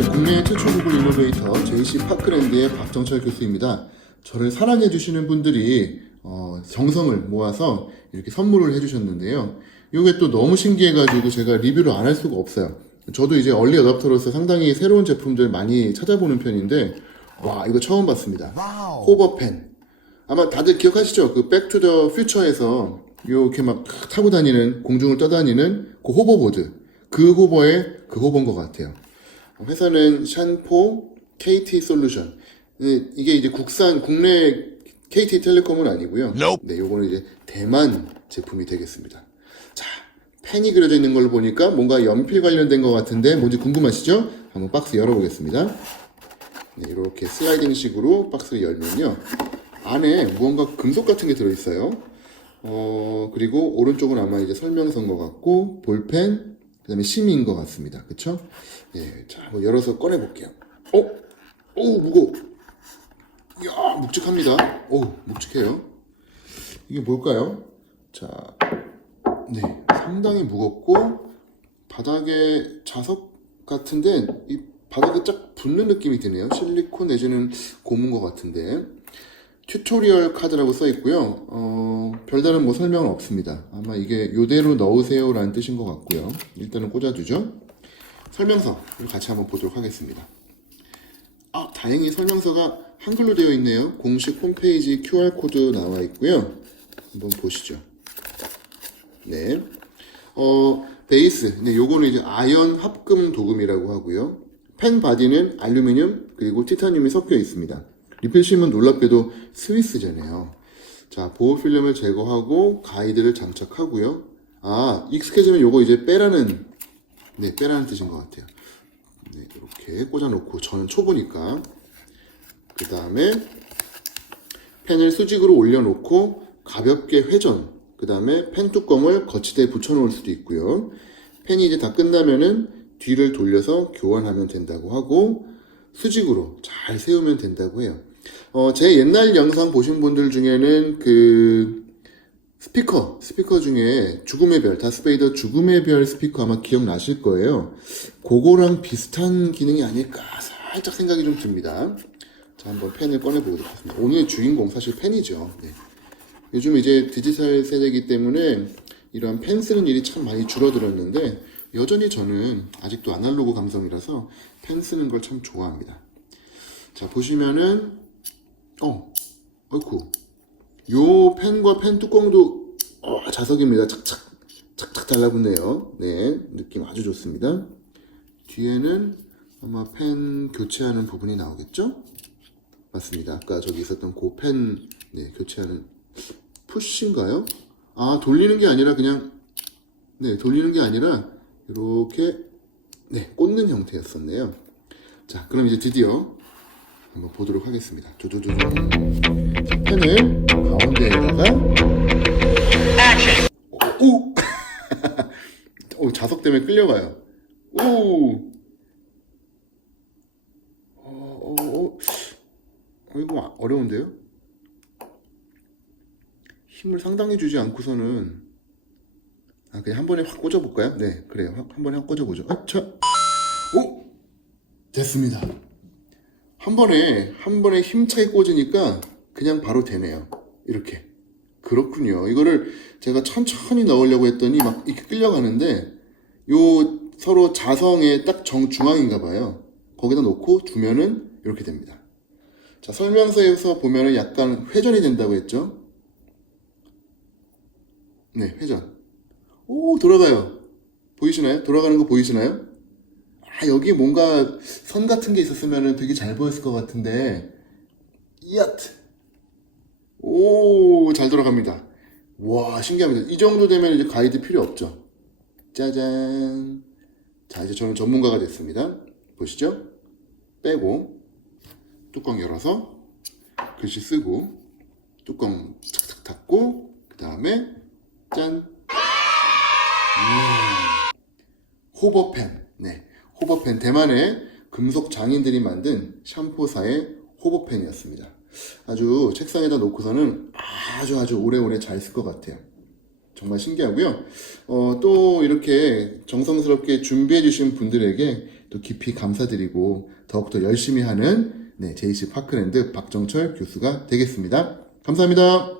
안녕하세요. 국내 최초 구글 이노베이터 JC 파크랜드의 박정철 교수입니다. 저를 사랑해 주시는 분들이 어, 정성을 모아서 이렇게 선물을 해주셨는데요. 이게 또 너무 신기해가지고 제가 리뷰를 안 할 수가 없어요. 저도 이제 얼리 어답터로서 상당히 새로운 제품들 많이 찾아보는 편인데, 와, 이거 처음 봤습니다. 호버펜. 아마 다들 기억하시죠? 그 백투더 퓨처에서 이렇게 막 타고 다니는, 공중을 떠다니는 그 호버보드. 그 호버의 그 호버인 것 같아요. 회사는 샨포 KT 솔루션. 네, 이게 이제 국산 국내 KT 텔레콤은 아니고요. 네, 요거는 이제 대만 제품이 되겠습니다. 자, 펜이 그려져 있는 걸 보니까 뭔가 연필 관련된 것 같은데 뭔지 궁금하시죠? 한번 박스 열어보겠습니다. 네, 이렇게 슬라이딩 식으로 박스를 열면요. 안에 무언가 금속 같은 게 들어있어요. 어, 그리고 오른쪽은 아마 이제 설명서인 것 같고, 볼펜, 그 다음에 심의인 것 같습니다. 그쵸? 예, 자, 한번 열어서 꺼내 볼게요. 어? 오, 무거워. 이야, 묵직합니다. 오, 묵직해요. 이게 뭘까요? 자, 네, 상당히 무겁고, 바닥에 자석 같은데, 이 바닥에 쫙 붙는 느낌이 드네요. 실리콘 내지는 고무인 것 같은데. 튜토리얼 카드라고 써 있고요. 어, 별다른 뭐 설명은 없습니다. 아마 이게 요대로 넣으세요 라는 뜻인 것 같고요. 일단은 꽂아두죠. 설명서를 같이 한번 보도록 하겠습니다. 아, 다행히 설명서가 한글로 되어 있네요. 공식 홈페이지 QR코드 나와 있고요. 한번 보시죠. 네. 어, 베이스. 네, 요거는 이제 아연 합금 도금이라고 하고요. 펜 바디는 알루미늄 그리고 티타늄이 섞여 있습니다. 리필심은 놀랍게도 스위스잖아요. 자, 보호 필름을 제거하고 가이드를 장착하고요. 아, 익숙해지면 요거 이제 빼라는 네, 빼라는 뜻인 것 같아요. 네, 이렇게 꽂아놓고 저는 초보니까 그 다음에 펜을 수직으로 올려놓고 가볍게 회전 그 다음에 펜 뚜껑을 거치대에 붙여놓을 수도 있고요. 펜이 이제 다 끝나면은 뒤를 돌려서 교환하면 된다고 하고 수직으로 잘 세우면 된다고 해요. 어, 제 옛날 영상 보신 분들 중에는 그 스피커, 스피커 중에 죽음의 별, 다스베이더 죽음의 별 스피커 아마 기억나실 거예요. 그거랑 비슷한 기능이 아닐까 살짝 생각이 좀 듭니다. 자, 한번 펜을 꺼내보도록 하겠습니다. 오늘의 주인공 사실 펜이죠. 네. 요즘 이제 디지털 세대이기 때문에 이런 펜 쓰는 일이 참 많이 줄어들었는데 여전히 저는 아직도 아날로그 감성이라서 펜 쓰는 걸 참 좋아합니다. 자, 보시면은 어, 어이쿠 요 펜과 펜 뚜껑도 어, 자석입니다. 착착 착착 달라붙네요. 네, 느낌 아주 좋습니다. 뒤에는 아마 펜 교체하는 부분이 나오겠죠? 맞습니다. 아까 저기 있었던 그펜 네, 교체하는 푸쉬인가요? 아 돌리는 게 아니라 그냥 네 돌리는 게 아니라 이렇게 네 꽂는 형태였었네요. 자, 그럼 이제 드디어 한번 보도록 하겠습니다. 자, 펜을 가운데에다가 오! 오, 자석 때문에 끌려가요. 오! 어, 어, 어. 어, 이거 어려운데요? 힘을 상당히 주지 않고서는 아, 그냥 한 번에 확 꽂아볼까요? 네, 그래요. 확- 한 번에 확 꽂아보죠. 아, 자, 오! 됐습니다. 한 번에, 한 번에 힘차게 꽂으니까 그냥 바로 되네요. 이렇게. 그렇군요. 이거를 제가 천천히 넣으려고 했더니 막 이렇게 끌려가는데, 요 서로 자성의 딱 정중앙인가 봐요. 거기다 놓고 두면은 이렇게 됩니다. 자, 설명서에서 보면은 약간 회전이 된다고 했죠? 네, 회전. 오, 돌아가요. 보이시나요? 돌아가는 거 보이시나요? 아, 여기 뭔가 선 같은 게 있었으면 되게 잘 보였을 것 같은데, 이앗! 오, 잘 돌아갑니다. 와, 신기합니다. 이 정도 되면 이제 가이드 필요 없죠. 짜잔. 자, 이제 저는 전문가가 됐습니다. 보시죠? 빼고, 뚜껑 열어서, 글씨 쓰고, 뚜껑 착착 닫고, 그 다음에, 짠. 호버펜. 네. 호버펜. 대만의 금속 장인들이 만든 샴푸사의 호버펜이었습니다. 아주 책상에다 놓고서는 아주 아주 오래오래 잘 쓸 것 같아요. 정말 신기하고요. 어, 또 이렇게 정성스럽게 준비해 주신 분들에게 또 깊이 감사드리고 더욱더 열심히 하는 네, JC 파크랜드 박정철 교수가 되겠습니다. 감사합니다.